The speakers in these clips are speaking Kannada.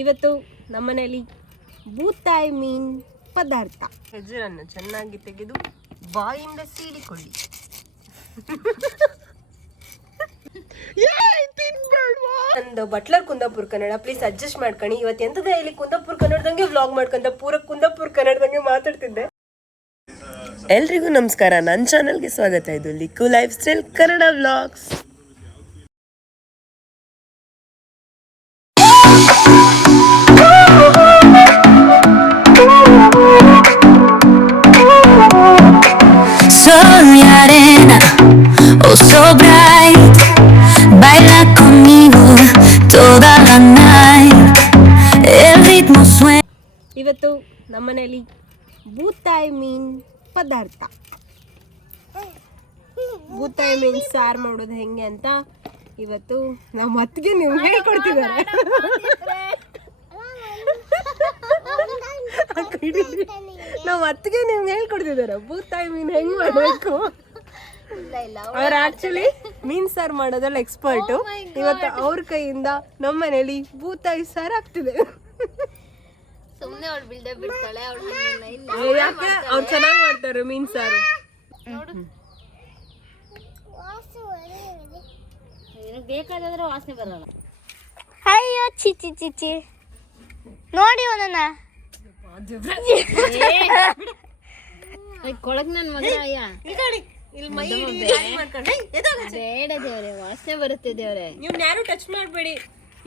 ಇವತ್ತು ನಮ್ಮನೆಯಲ್ಲಿ ಬೂತಾಯಿ ಮೀನ್ ಪದಾರ್ಥ. ಹೆಜ್ಜರನ್ನು ಚೆನ್ನಾಗಿ ತೆಗೆದು ಬಾಯಿಂದ ಸೀಳಿಕೊಳ್ಳಿ. ನಂದು butler Kundapura Kannada, please adjust ಮಾಡ್ಕೊಳ್ಳಿ. ಇವತ್ತು ಎಂತದ ಇಲ್ಲಿ ಕುಂದಾಪುರ ಕನ್ನಡದಂಗೆ ವ್ಲಾಗ್ ಮಾಡ್ಕೊಂತ ಪೂರ ಕುಂದಾಪುರ ಕನ್ನಡದಂಗೆ ಮಾತಾಡ್ತಿದ್ದೆ. ಎಲ್ರಿಗೂ ನಮಸ್ಕಾರ, ನನ್ನ ಚಾನಲ್ಗೆ ಸ್ವಾಗತ. ಇದು Likku lifestyle Kannada vlogs. Sol y arena, oh so bright, baila conmigo toda la night, el ritmo suena. ಇವತ್ತು ನಮ್ಮನೆಯಲ್ಲಿ ಬೂತಾಯಿ ಮೀನ್ ಪದಾರ್ಥ. ಬೂತಾಯಿ ಮೀನ್ ಸಾರು ಮಾಡೋದು ಹೆಂಗೆ ಅಂತ ಇವತ್ತು ನಮ್ಮ ಅತ್ತಿಗೆ ನೀವು ಹೇಳ್ಕೊಡ್ತಿದ್ದಾರೆ. ನಾವು ಅತ್ತಿಗೆ ನಿಮ್ಗೆ ಹೇಳ್ಕೊಡ್ತಿದಾರ ಬೂತಾಯಿ ಮೀನ್ ಹೆಂಗ್ ಮಾಡ್ಬೇಕು. ಅವ್ರ ಆಕ್ಚುಲಿ ಮೀನ್ ಸಾರು ಮಾಡೋದ್ರಲ್ಲಿ ಎಕ್ಸ್ಪರ್ಟು. ಇವತ್ತು ಅವ್ರ ಕೈಯಿಂದ ನಮ್ಮ ಮನೇಲಿ ಬೂತಾಯಿ ಸಾರು ಆಗ್ತಿದೆ. ಯಾಕೆ ಅವ್ರು ಚೆನ್ನಾಗಿ ಮಾಡ್ತಾರೆ ಮೀನ್ ಸಾರು. ಬೇಕಾದ್ರೆ ವಾಸನೆ ಬರಲ್ಲ. ಅಯ್ಯೋ ಚಿಚಿ ಚಿಚಿ ನೋಡಿ ಅವನನ್ನ ಕೊಳಕ್ ನನ್ ಮಗ ಅಯ್ಯ ಬೇಡ ದೇವ್ರೆ, ವಾಸನೆ ಬರುತ್ತೆ ದೇವ್ರೆ. ಇವ್ನ ಯಾರು ಟಚ್ ಮಾಡಬೇಡಿ,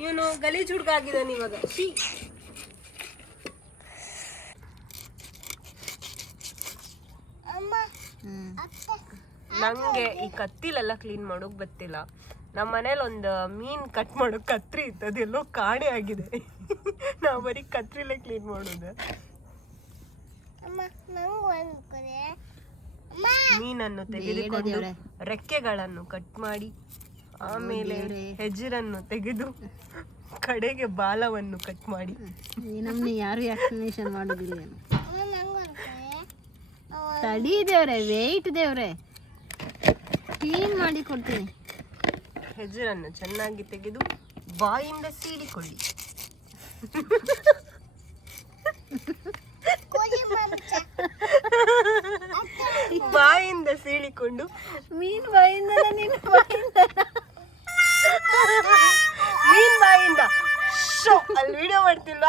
ಇವನು ಗಲೀಜ್ ಹುಡುಗ ಆಗಿದ್ದಾನೆ ಇವಾಗ. ನಂಗೆ ಈ ಕತ್ತಿಲೆಲ್ಲ ಕ್ಲೀನ್ ಮಾಡೋಕ್ ಗೊತ್ತಿಲ್ಲ. ನಮ್ಮ ಮನೇಲಿ ಒಂದು ಮೀನ್ ಕಟ್ ಮಾಡೋ ಕತ್ರಿ ಇತ್ತು, ಅದೆಲ್ಲೋ ಕಾಣೆ ಆಗಿದೆ. ನಾವು ಬರೀ ಕತ್ರಿಲೇ ಕ್ಲೀನ್ ಮಾಡೋದು. ಮೀನನ್ನು ತೆಗೆದುಕೊಂಡು ರೆಕ್ಕೆಗಳನ್ನು ಕಟ್ ಮಾಡಿ, ಆಮೇಲೆ ಹೆಜ್ಜರನ್ನು ತೆಗೆದು ಕಡೆಗೆ ಬಾಲವನ್ನು ಕಟ್ ಮಾಡಿ. ನಮ್ಗೆ ಯಾರು ಎಕ್ಸ್ಪ್ಲನೇಷನ್ ಮಾಡೋದಿಲ್ಲ. ತಡಿ ದೇವ್ರೆ, ವೇಟ್ ದೇವ್ರೆ, ಕ್ಲೀನ್ ಮಾಡಿ ಕೊಡ್ತೀನಿ. ಹೆಜ್ಜರನ್ನು ಚೆನ್ನಾಗಿ ತೆಗೆದು ಬಾಯಿಂದ ಸೀಳಿಕೊಳ್ಳಿ. ಬಾಯಿಂದ ಸೀಳಿಕೊಂಡು ಮೀನ್ ಬಾಯಿಂದ ನೀನು ಮೀನ್ ಬಾಯಿಂದ ಅಲ್ಲಿ ವಿಡಿಯೋ ಮಾಡ್ತಿಲ್ಲ.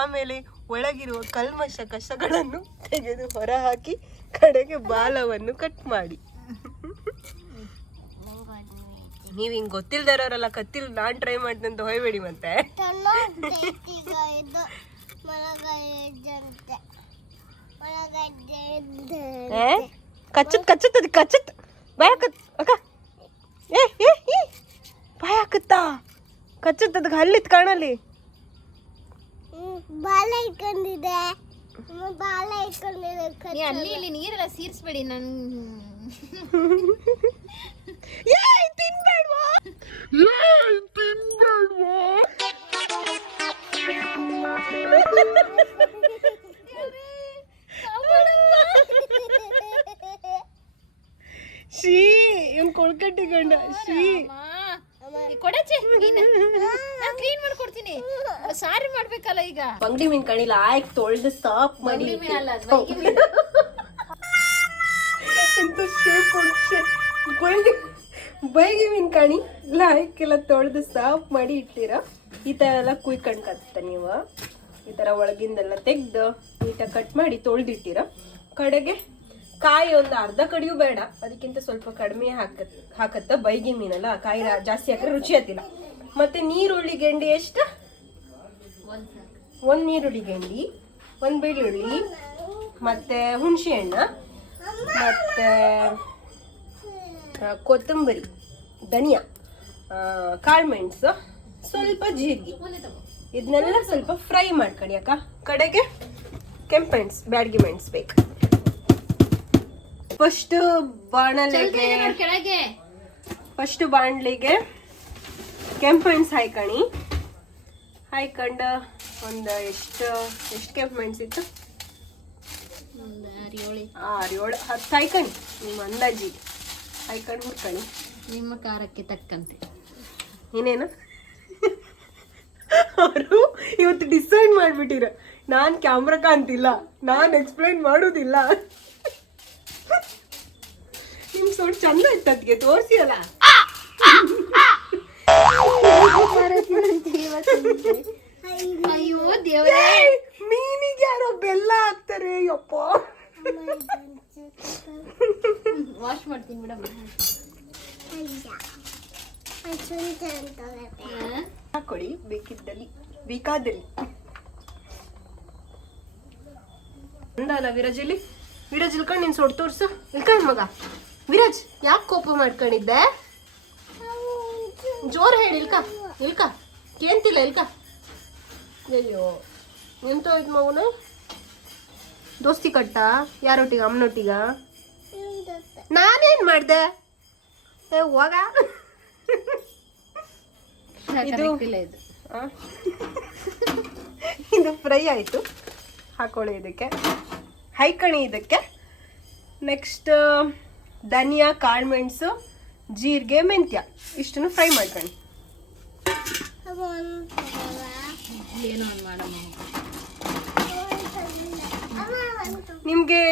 ಆಮೇಲೆ ಒಳಗಿರುವ ಕಲ್ಮಶ ಕಸಗಳನ್ನು ತೆಗೆದು ಹೊರ ಹಾಕಿ ಕಡೆಗೆ ಬಾಲವನ್ನು ಕಟ್ ಮಾಡಿ. ನೀವ್ ಹಿಂಗ್ ಗೊತ್ತಿಲ್ದಾರವರೆಲ್ಲ ಕತ್ತಿಲ್ ನಾನ್ ಟ್ರೈ ಮಾಡ್ತೀನಿ ಅಂತ ಹೋಯ್ಬೇಡಿ ಮತ್ತೆ. ಕಚ್ಚತ್ ಕಚ್ಚತ್ ಅದ್ ಕಚ್ಚತ್ ಭಯ ಅಕ್ಕ. ಭಯ ಆಕತ್ತಾ ಕಚ್ಚತ್ ಅದ್ ಹಲ್ಲಿತ್ ಕಾಣಲಿ. ಬಾಲ ಇಟ್ಕೊಂಡಿದೆ, ಬಾಲ ಇಟ್ಕೊಂಡಿದೆ. ಅಲ್ಲಿ ಇಲ್ಲಿ ನೀರೆಲ್ಲ ಸೀರ್ಸ್ಬೇಡಿ. ನನ್ ತಿನ್ಬೇಡ್ವಾ ಶೀ ಇವ್ನ್ ಕೊಳ್ಕಟ್ಟಿ ಗಂಡ. ಶೀ ಕೊಡಚೆ, ಕ್ಲೀನ್ ಮಾಡ್ಕೊಡ್ತೀನಿ. ಸಾರಿ ಮಾಡ್ಬೇಕಲ್ಲ ಈಗ. ಬಂಗಡಿ ಮೀನ್ ಕಣಿಲ್ಲ, ಆಯ್ತು ತೊಳ್ದು ಸಾಫ್ ಮಾಡಿ. ಬೈಗಿ ಮೀನ್ ಕಣಿ ಲಾಯ್ಕೆಲ್ಲ ತೊಳೆದು ಸಾಫ್ ಮಾಡಿ ಇಟ್ಟಿರ. ಈ ತರ ಎಲ್ಲ ಕುಯ್ಕೊಂಡ್ಕತ್ತ ನೀವು. ಈ ತರ ಒಳಗಿಂದೆಲ್ಲ ತೆಗ್ದು ನೀಟಾಗಿ ಕಟ್ ಮಾಡಿ ತೊಳೆದಿಟ್ಟಿರ. ಕಡೆಗೆ ಕಾಯಿ ಒಂದು ಅರ್ಧ ಕಡಿಯೂ ಬೇಡ, ಅದಕ್ಕಿಂತ ಸ್ವಲ್ಪ ಕಡಿಮೆ ಹಾಕತ್ತ. ಬೈಗಿ ಮೀನಲ್ಲ, ಕಾಯಿ ಜಾಸ್ತಿ ಹಾಕಿದ್ರೆ ರುಚಿ ಹತ್ತಿಲ್ಲ. ಮತ್ತೆ ನೀರುಳ್ಳಿ ಗೆಂಡಿ ಎಷ್ಟು? ಒಂದು ನೀರುಳ್ಳಿ ಗೆಂಡಿ, ಒಂದು ಬೆಳ್ಳುಳ್ಳಿ, ಮತ್ತೆ ಹುಣಸೆ ಹಣ್ಣು, ಮತ್ತೆ ಕೊತ್ತಂಬರಿ, ಧನಿಯಾ, ಕಾಳುಮೆಣಸು, ಸ್ವಲ್ಪ ಜೀರಿಗೆ, ಇದನ್ನೆಲ್ಲ ಸ್ವಲ್ಪ ಫ್ರೈ ಮಾಡ್ಕೊಳ್ಳಿ ಅಕ್ಕ. ಕಡೆಗೆ ಕೆಂಪೆಣ್ಸು, ಬ್ಯಾಡಗಿ ಮೆಣಸು ಬೇಕು. ಫಸ್ಟ್ ಬಾಣಲೆಗೆ ಕೆಂಪೆಣ್ಸು ಹಾಯ್ಕಣಿ. ಹಾಯ್ಕೊಂಡು ಒಂದು ಎಷ್ಟು ಕೆಂಪು ಮೆಣಸಿತ್ತು? 6-7 10 ಹಾಯ್ಕಣಿ. ನಿಮ್ಮ ಅಂದಾಜಿಗೆ ಹಾಯ್ಕೊಂಡು ಹುರ್ಕಣಿ. ನಿಮ್ಮ ಖಾರಕ್ಕೆ ತಕ್ಕಂತೆ. ಇನ್ನೇನು ಅವರು ಇವತ್ತು ಡಿಸೈಡ್ ಮಾಡ್ಬಿಟ್ಟಿರ ನಾನು ಕ್ಯಾಮ್ರಾ ಕಾಣ್ತಿಲ್ಲ, ನಾನು ಎಕ್ಸ್ಪ್ಲೈನ್ ಮಾಡೋದಿಲ್ಲ. ನಿಮ್ ಸೊಂಡ್ ಚಂದ ಇತ್ತು, ಅದಕ್ಕೆ ತೋರಿಸಿ ಅಲ್ಲ. ಅಯ್ಯೋ ದೇವ್ರೇ, ಮೀನಿಗೆ ಯಾರೋ ಬೆಲ್ಲ ಹಾಕ್ತಾರೆ ಯಪ್ಪ. ವಾಶ್ ಮಾಡ್ತೀನಿ ಮೇಡಮ್. ಹಾಕೊಳ್ಳಿ ಬೇಕಿದ್ದಲ್ಲಿ ಬೇಕಾದಲ್ಲಿ. ಅಂದಲ್ಲ ವಿರಾಜಲ್ಲಿ, ವಿರಾಜ್ ಇಲ್ಕೊಂಡು ನೀನ್ ಸೊಟ್ಟು ತೋರ್ಸು. ಇಲ್ಕೊಂಡ್ ಮಗ ವಿರಾಜ್, ಯಾಕೆ ಕೋಪ ಮಾಡ್ಕೊಂಡಿದ್ದೆ? ಜೋರ್ ಹೇಳಿ. ಇಲ್ಕ ಕೇಂತಿಲ್ಲ ಇಲ್ಕ. ಅಯ್ಯೋ ಎಂತೋಯ್ತು ಮಗುನ? ದೋಸ್ತಿ ಕಟ್ಟ ಯಾರೊಟ್ಟಿಗ? ಅಮ್ಮನೊಟ್ಟಿಗ? ನಾನೇನ್ ಮಾಡ್ದೆ? ಹೋಗ. ಇದು ಇದು ಫ್ರೈ ಆಯ್ತು, ಹಾಕೊಳ್ಳಿ ಇದಕ್ಕೆ. ಹೈಕಣಿ ಇದಕ್ಕೆ. ನೆಕ್ಸ್ಟ್ ಧನಿಯಾ, ಕಾಳುಮೆಣಸು, ಜೀರಿಗೆ, ಮೆಂತ್ಯ ಇಷ್ಟನ್ನು ಫ್ರೈ ಮಾಡ್ಕೊಳ್ಳಿ. ಏನೋ ಒಂದು ಮಾಡಮ್ಮ. ನಿಮ್ಗೆ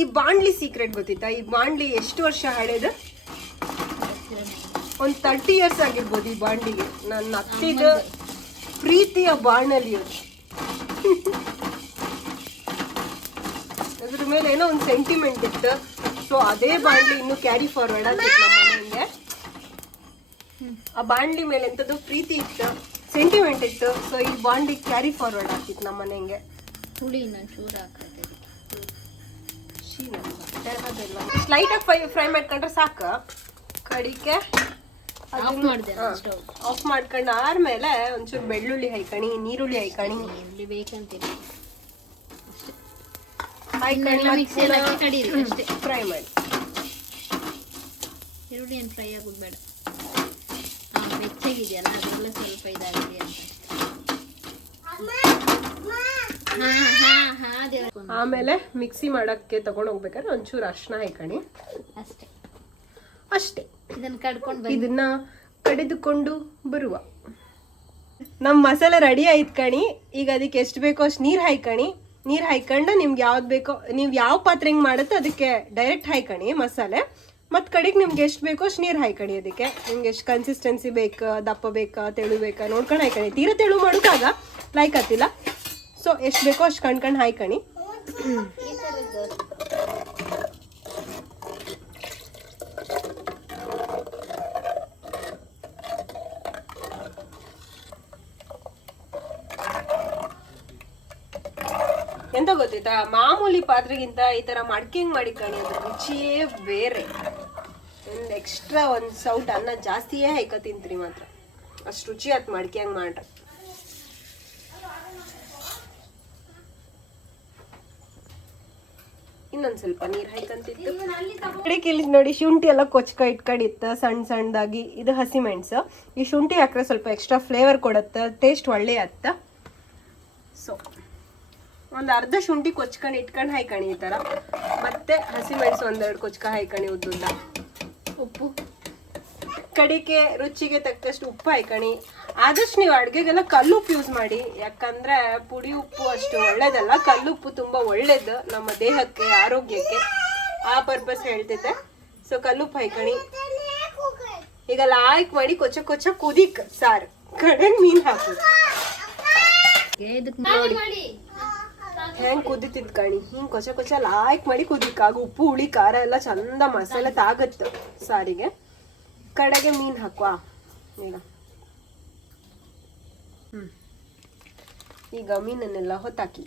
ಈ ಬಾಂಡ್ಲಿ ಸೀಕ್ರೆಟ್ ಗೊತ್ತಿತ್ತಾ? ಈ ಬಾಂಡ್ಲಿ ಎಷ್ಟು ವರ್ಷ ಹಳೇದು? ಒಂದು 30 years ಆಗಿರ್ಬೋದು ಈ ಬಾಂಡ್ಲಿಗೆ. ನನ್ನ ಅತ್ತಿದ ಪ್ರೀತಿಯ ಬಾಣಲಿ ಅದು. ಅದ್ರ ಮೇಲೆ ಏನೋ ಒಂದು ಸೆಂಟಿಮೆಂಟ್ ಇತ್ತು. ಸೊ ಅದೇ ಬಾಂಡ್ಲಿ ಇನ್ನು ಕ್ಯಾರಿ ಫಾರ್ವರ್ಡ್ ಆಗ್ತಿತ್ತು ನಮ್ಮ ಮನೆಗೆ. ಆ ಬಾಂಡ್ಲಿ ಮೇಲೆ ಎಂಥದ್ದು ಪ್ರೀತಿ ಇತ್ತು, ಸೆಂಟಿಮೆಂಟ್ ಇತ್ತು. ಸೊ ಈ ಬಾಂಡ್ಲಿ ಕ್ಯಾರಿ ಫಾರ್ವರ್ಡ್ ಆಗ್ತಿತ್ತು ನಮ್ಮ ಮನೆಗೆ. ಹುಳಿ ನಾನು ಚೂರು ಹಾಕತ್ತೆ. ಇಷ್ಟು ಲೈಟಾಗಿ ಫ್ರೈ ಮಾಡ್ಕೊಂಡ್ರೆ ಸಾಕು. ಕಡಿಕೆ ಆಫ್ ಮಾಡ್ಕೊಂಡು ಆದ್ಮೇಲೆ ಒಂಚೂರು ಬೆಳ್ಳುಳ್ಳಿ ಹೈಕಣಿ, ನೀರುಳ್ಳಿ ಹೈಕಣಿ, ಇಲ್ಲಿ ಬೇಕಂತೀನಿ ಫ್ರೈ ಮಾಡಿ. ಈರುಳ್ಳಿ ಏನು ಫ್ರೈ ಆಗೋದು ಬೇಡ, ಬೆಚ್ಚಗಿದೆಯಲ್ಲ ಅದೆಲ್ಲ ಸ್ವಲ್ಪ ಇದಾಗಿದೆ ಅಂತ. ಆಮೇಲೆ ಮಿಕ್ಸಿ ಮಾಡಕ್ಕೆ ತಗೊಂಡ್ ಹೋಗ್ಬೇಕಾದ್ರೆ ಒಂಚೂರು ಅರ್ಶಿನ ಹಾಕಣಿ ಅಷ್ಟೇ. ಇದನ್ನ ಕಡಿದುಕೊಂಡು ಬರುವ. ನಮ್ಮ ಮಸಾಲೆ ರೆಡಿ ಆಯ್ತು ಕಣಿ. ಈಗ ಅದಕ್ಕೆ ಎಷ್ಟು ಬೇಕೋ ಅಷ್ಟು ನೀರು ಹಾಯ್ಕಣಿ. ನೀರು ಹಾಯ್ಕೊಂಡು ನಿಮ್ಗೆ ಯಾವ್ದು ಬೇಕೋ, ನೀವು ಯಾವ ಪಾತ್ರೆ ಹೆಂಗೆ ಮಾಡುತ್ತೋ ಅದಕ್ಕೆ ಡೈರೆಕ್ಟ್ ಹಾಯ್ಕಣಿ ಮಸಾಲೆ. ಮತ್ತು ಕಡೆಗೆ ನಿಮ್ಗೆ ಎಷ್ಟು ಬೇಕೋ ಅಷ್ಟು ನೀರು ಹಾಯ್ಕಣಿ. ಅದಕ್ಕೆ ನಿಮ್ಗೆ ಎಷ್ಟು ಕನ್ಸಿಸ್ಟೆನ್ಸಿ ಬೇಕಾ, ದಪ್ಪ ಬೇಕಾ, ತೆಳು ಬೇಕಾ ನೋಡ್ಕೊಂಡು ಹಾಯ್ಕಣಿ. ತೀರಾ ತೆಳು ಮಾಡೋಕ್ಕಾಗ ಲೈಕ್ ಹತ್ತಿಲ್ಲ. ಸೊ ಎಷ್ಟು ಬೇಕೋ ಅಷ್ಟು ಕಣ್ಕೊಂಡು ಹಾಯ್ಕಣಿ. ಎಂತ ಗೊತ್ತಿತ್ತಾ, ಮಾಮೂಲಿ ಪಾತ್ರೆಗಿಂತ ಈ ತರ ಮಡ್ಕೆಂಗ್ ಮಾಡಿಕಣಿ ಅದ್ರ ರುಚಿಯೇ ಬೇರೆ. ಒಂದು ಎಕ್ಸ್ಟ್ರಾ ಒಂದು ಸೌಟ್ ಅನ್ನ ಜಾಸ್ತಿಯೇ ಹಾಯ್ಕ ತಿಂತ್ರಿ ಮಾತ್ರ, ಅಷ್ಟು ರುಚಿ ಆತ್ ಮಡ್ಕೆಂಗ್ ಮಾಡ್ರೆ. ಇನ್ನೊಂದ್ ಸ್ವಲ್ಪ ನೀರ್ ಹಾಯ್ಕಂತಿತ್ತು. ಕಡೆಗೆ ಇಲ್ಲಿ ನೋಡಿ ಶುಂಠಿ ಎಲ್ಲ ಕೊಚ್ಕ ಇಟ್ಕೊಂಡಿತ್ತು ಸಣ್ಣ ಸಣ್ಣದಾಗಿ. ಇದು ಹಸಿಮೆಣಸು. ಈ ಶುಂಠಿ ಹಾಕ್ರೆ ಸ್ವಲ್ಪ ಎಕ್ಸ್ಟ್ರಾ ಫ್ಲೇವರ್ ಕೊಡುತ್ತೆ, ಟೇಸ್ಟ್ ಒಳ್ಳೆ ಆತ್ತ. ಸೊ ಒಂದು ಅರ್ಧ ಶುಂಠಿ ಕೊಚ್ಕೊಂಡು ಇಟ್ಕೊಂಡು ಹಾಯ್ಕಣಿ ಈ ಥರ. ಮತ್ತೆ ಹಸಿಮೆಣಸು ಒಂದೆರಡು ಕೊಚ್ಕ ಹಾಯ್ಕಣಿ ಉದ್ದುದ್ದ. ಉಪ್ಪು ಕಡಿಕೆ ರುಚಿಗೆ ತಕ್ಕಷ್ಟು ಉಪ್ಪು ಹಾಯ್ಕಣಿ. ಆದಷ್ಟು ನೀವು ಅಡುಗೆಗೆಲ್ಲ ಕಲ್ಲುಪ್ಪು ಯೂಸ್ ಮಾಡಿ, ಯಾಕಂದ್ರೆ ಪುಡಿ ಉಪ್ಪು ಅಷ್ಟು ಒಳ್ಳೇದಲ್ಲ. ಕಲ್ಲುಪ್ಪು ತುಂಬ ಒಳ್ಳೇದು ನಮ್ಮ ದೇಹಕ್ಕೆ, ಆರೋಗ್ಯಕ್ಕೆ. ಆ ಪರ್ಪಸ್ ಹೇಳ್ತಿದ್ದೆ. ಸೊ ಕಲ್ಲುಪ್ಪು ಹಾಯ್ಕಣಿ. ಈಗ ಲಾಯ್ಕ್ ಮಾಡಿ ಕೊಚ್ಚ ಕೊಚ್ಚ ಕುದಿಕ್ ಸಾರು ಕಡೆಗೆ ಮೀನು ಹಾಕೋದು. ಹೆಂಗ್ ಕುದಿತಿದ್ ಕಣಿ, ಹಿಂಗ್ ಕೊಚ್ಚ ಕೊಚ್ಚ ಲಾಯ್ಕ್ ಮಾಡಿ ಕುದಿಕಾಗ ಉಪ್ಪು ಹುಳಿ ಖಾರ ಎಲ್ಲ ಚಂದ ಮಸಾಲೆ ತಾಗತ್ತ ಸಾರಿಗೆ. ಕಡೆಗೆ ಮೀನ್ ಹಾಕುವ. ಈಗ ಮೀನನ್ನೆಲ್ಲ ಹೊತ್ತಾಕಿ.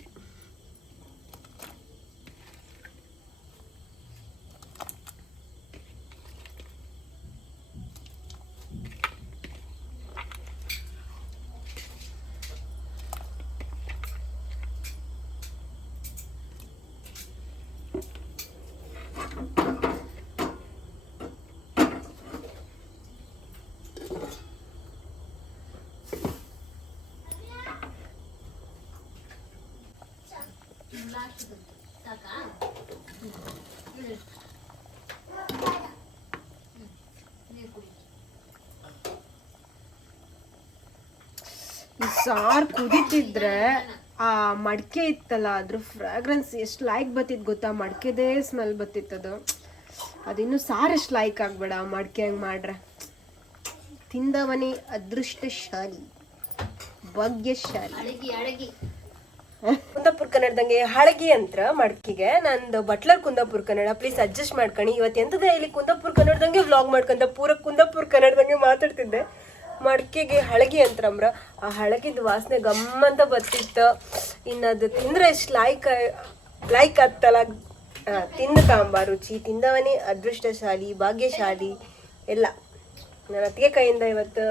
ಈ ಸಾರು ಕುದೀತಿದ್ರೆ ಆ ಮಡಿಕೆ ಇತ್ತಲ್ಲ ಅದ್ರ ಫ್ರಾಗ್ರೆನ್ಸ್ ಎಷ್ಟು ಲೈಕ್ ಬತ್ತಿತ್ತು ಗೊತ್ತಾ, ಮಡಿಕೆದೇ ಸ್ಮೆಲ್ ಬತ್ತಿತ್ತದು. ಅದಿನ್ನು ಸಾರು ಎಷ್ಟು ಲೈಕ್ ಆಗ್ಬೇಡ ಮಡಿಕೆ ಹಂಗೆ ಮಾಡ್ರೆ. ತಿಂದವನೇ ಅದೃಷ್ಟಶಾಲಿ, ಭಾಗ್ಯಶಾಲಿ. ಕುಂದಾಪುರ ಕನ್ನಡದಂಗೆ ಹಳಗಿ ಅಂತ ಮಡ್ಕಿಗೆ ನಂದು butler Kundapura Kannada, please adjust ಮಾಡ್ಕೊಳ್ಳಿ. ಇವತ್ತು ಎಂತದೇ ಇಲ್ಲಿ ಕುಂದಾಪುರ ಕನ್ನಡದಂಗೆ ವ್ಲಾಗ್ ಮಾಡ್ಕೊಂತ ಪೂರ ಕುಂದಾಪುರ ಕನ್ನಡದಂಗೆ ಮಾತಾಡ್ತಿದ್ದೆ. ಮಡ್ಕೆಗೆ ಹಳಗಿ ಅಂತಂಬ್ರ, ಆ ಹಳಗಿದ ವಾಸನೆ ಗಮ್ಮಂತ ಬರ್ತಿತ್ತು. ಇನ್ನು ಅದು ತಿಂದ್ರೆ ಎಷ್ಟು ಲೈಕ್ ಆಗ್ತಲ್ಲ, ತಿಂದ ಕಾಂಬ ರುಚಿ. ತಿಂದವನೇ ಅದೃಷ್ಟಶಾಲಿ, ಭಾಗ್ಯಶಾಲಿ ಎಲ್ಲ. ನನ್ನ ಅತ್ತಿಗೆ ಕೈಯಿಂದ ಇವತ್ತು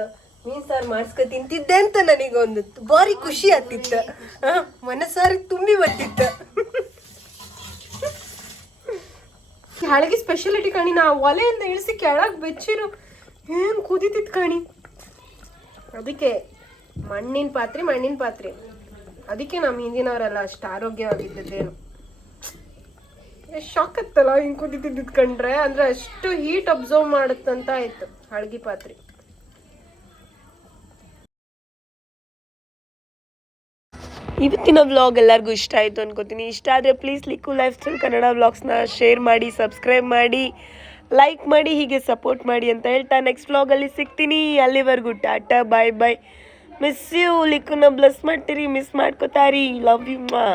ಮೀನು ಸಾರು ಮಾಡಿಸ್ಕೊ ತಿಂತಿದ್ದೆ ಅಂತ ನನಗೊಂದು ಭಾರಿ ಖುಷಿ ಆಗ್ತಿತ್ತು. ಮನಸ್ಸಾರಿ ತುಂಬಿ ಬರ್ತಿತ್ತು. ಹಳಗಿ ಸ್ಪೆಷಾಲಿಟಿ ಕಣಿ, ನಾ ಒಲೆಯಿಂದ ಇಳಿಸಿ ಕೆಳಗೆ ಬೆಚ್ಚಿರು ಏನು ಕುದೀತಿತ್ತು ಕಣಿ. ಅದಕ್ಕೆ ಮಣ್ಣಿನ ಪಾತ್ರೆ ಅದಕ್ಕೆ ನಮ್ಮ ಹಿಂದಿನವರೆಲ್ಲ ಅಷ್ಟು ಆರೋಗ್ಯವಾಗಿದ್ದದ್ದೇನು. ಶಾಕ್ ಆಗ್ತಲ್ಲ ಹಿಂಗೆ ಕುದೀತಿದ್ದು ಕಂಡ್ರೆ, ಅಂದ್ರೆ ಅಷ್ಟು ಹೀಟ್ ಅಬ್ಸರ್ವ್ ಮಾಡುತ್ತಂತ ಆಯ್ತು ಹಳಗಿ ಪಾತ್ರೆ. ಇವತ್ತಿನ ವ್ಲಾಗ್ ಎಲ್ಲರಿಗೂ ಇಷ್ಟ ಆಯಿತು ಅನ್ಕೋತೀನಿ. ಇಷ್ಟ ಆದರೆ please Likku lifestyle Kannada ವ್ಲಾಗ್ಸ್ನ ಶೇರ್ ಮಾಡಿ, ಸಬ್ಸ್ಕ್ರೈಬ್ ಮಾಡಿ, ಲೈಕ್ ಮಾಡಿ, ಹೀಗೆ ಸಪೋರ್ಟ್ ಮಾಡಿ ಅಂತ ಹೇಳ್ತಾ ನೆಕ್ಸ್ಟ್ ವ್ಲಾಗಲ್ಲಿ ಸಿಗ್ತೀನಿ. ಅಲ್ಲಿವರೆಗೂ tata, bye bye. Miss you. ಲಿಕ್ಕುನ ಬ್ಲೆಸ್ ಮಾಡ್ತೀರಿ, ಮಿಸ್ ಮಾಡ್ಕೋತಾರಿ. ಲವ್ ಯು ಮಾ.